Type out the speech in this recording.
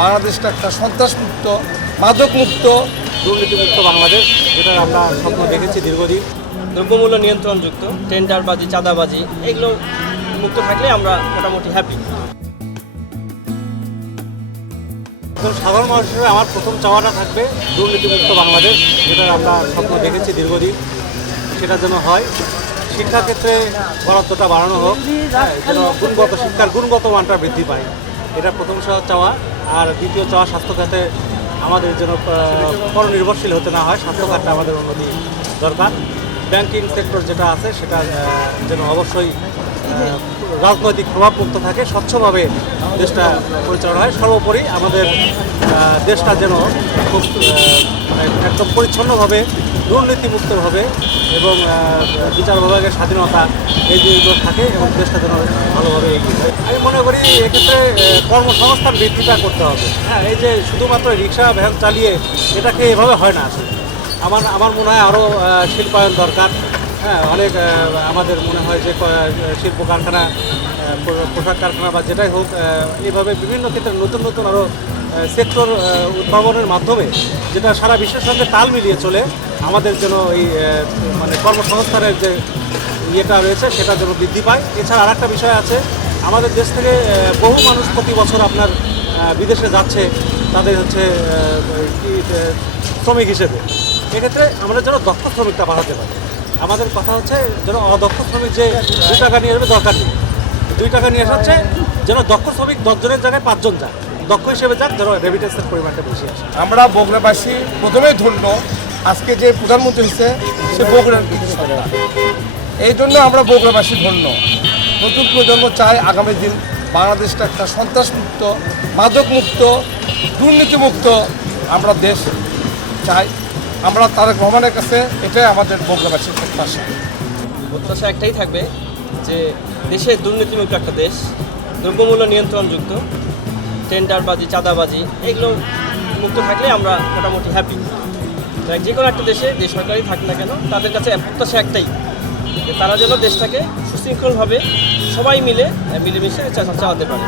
বাংলাদেশটা একটা সন্ত্রাসমুক্ত, মাদকমুক্ত, দুর্নীতিমুক্ত বাংলাদেশ, যেটা আমরা স্বপ্ন দেখেছি দীর্ঘদিন। দ্রব্যমূল্য নিয়ন্ত্রণযুক্ত, টেন্ডারবাজি, চাঁদাবাজি এগুলো মুক্ত থাকলে আমরা মোটামুটি হ্যাপি। সাধারণ মানুষের আমার প্রথম চাওয়াটা থাকবে দুর্নীতিমুক্ত বাংলাদেশ, যেটা আমরা স্বপ্ন দেখেছি দীর্ঘদিন, সেটা যেন হয়। শিক্ষাক্ষেত্রে বরাদ্দটা বাড়ানো হোক, যেন শিক্ষার গুণগত মানটা বৃদ্ধি পায়, এটা প্রথম চাওয়া। আর দ্বিতীয় চাওয়া, স্বাস্থ্যখাতে আমাদের যেন পরনির্ভরশীল হতে না হয়, স্বাস্থ্যখাতটা আমাদের উন্নতি দরকার। ব্যাংকিং সেক্টর যেটা আছে সেটা যেন অবশ্যই রাজনৈতিক প্রভাবমুক্ত থাকে, স্বচ্ছভাবে দেশটা পরিচালনা হয়। সর্বোপরি আমাদের দেশটা যেন খুব একদম পরিচ্ছন্নভাবে, দুর্নীতিমুক্তভাবে এবং বিচার বিভাগের স্বাধীনতা এই জিনিসগুলো থাকে এবং দেশটা যেন ভালোভাবে এগিয়ে যায়। আমি মনে করি এক্ষেত্রে কর্মসংস্থান বৃদ্ধিটা করতে হবে। হ্যাঁ, এই যে শুধুমাত্র রিক্সা ভ্যান চালিয়ে এটাকে এভাবে হয় না আসলে। আমার মনে হয় আরও শিল্পায়ন দরকার। হ্যাঁ, অনেক আমাদের মনে হয় যে শিল্প কারখানা, পোশাক কারখানা বা যেটাই হোক, এইভাবে বিভিন্ন ক্ষেত্রে নতুন নতুন আরও সেক্টর উদ্ভাবনের মাধ্যমে, যেটা সারা বিশ্বের সঙ্গে তাল মিলিয়ে চলে, আমাদের জন্য এই মানে কর্মসংস্থানের যে ইয়েটা রয়েছে সেটা যেন বৃদ্ধি পায়। এছাড়া আরেকটা বিষয় আছে, আমাদের দেশ থেকে বহু মানুষ প্রতি বছর আপনার বিদেশে যাচ্ছে, তাদের হচ্ছে শ্রমিক হিসেবে। এক্ষেত্রে আমরা যেন দক্ষ শ্রমিকটা বাড়াতে পারি। আমাদের কথা হচ্ছে যেন অদক্ষ শ্রমিক যে 2 টাকা নিয়ে আসবে দরকার নেই, 2 টাকা নিয়ে আসা হচ্ছে যেন দক্ষ শ্রমিক 10 জনের জায়গায় 5 জন যাক, দক্ষ হিসেবে যাক, যেন রেমিটেন্সের পরিমাণটা বেশি আসে। আমরা বগুড়াবাসী প্রথমেই ধন্য, আজকে যে প্রধানমন্ত্রী হচ্ছে সে বগুড়ার কৃতি সন্তান। এই জন্য আমরা বগুড়াবাসী ধন্য। নতুন প্রজন্ম চায় আগামী দিন বাংলাদেশটা একটা সন্ত্রাসমুক্ত, মাদকমুক্ত, দুর্নীতিমুক্ত আমরা দেশ চাই। আমরা তারেক রহমানের কাছে এটাই আমাদের বগুড়াবাসীর প্রত্যাশা। প্রত্যাশা একটাই থাকবে যে দেশে দুর্নীতিমুক্ত একটা দেশ, দ্রব্যমূল্য নিয়ন্ত্রণযুক্ত, টেন্ডারবাজি, চাঁদাবাজি এগুলো মুক্ত থাকলে আমরা মোটামুটি হ্যাপি। যে কোনো একটা দেশে যে সরকারি থাক না কেন, তাদের কাছে প্রত্যাশা একটাই যে তারা যেন দেশটাকে সুশৃঙ্খলভাবে সবাই মিলেমিশে চালাতে পারে।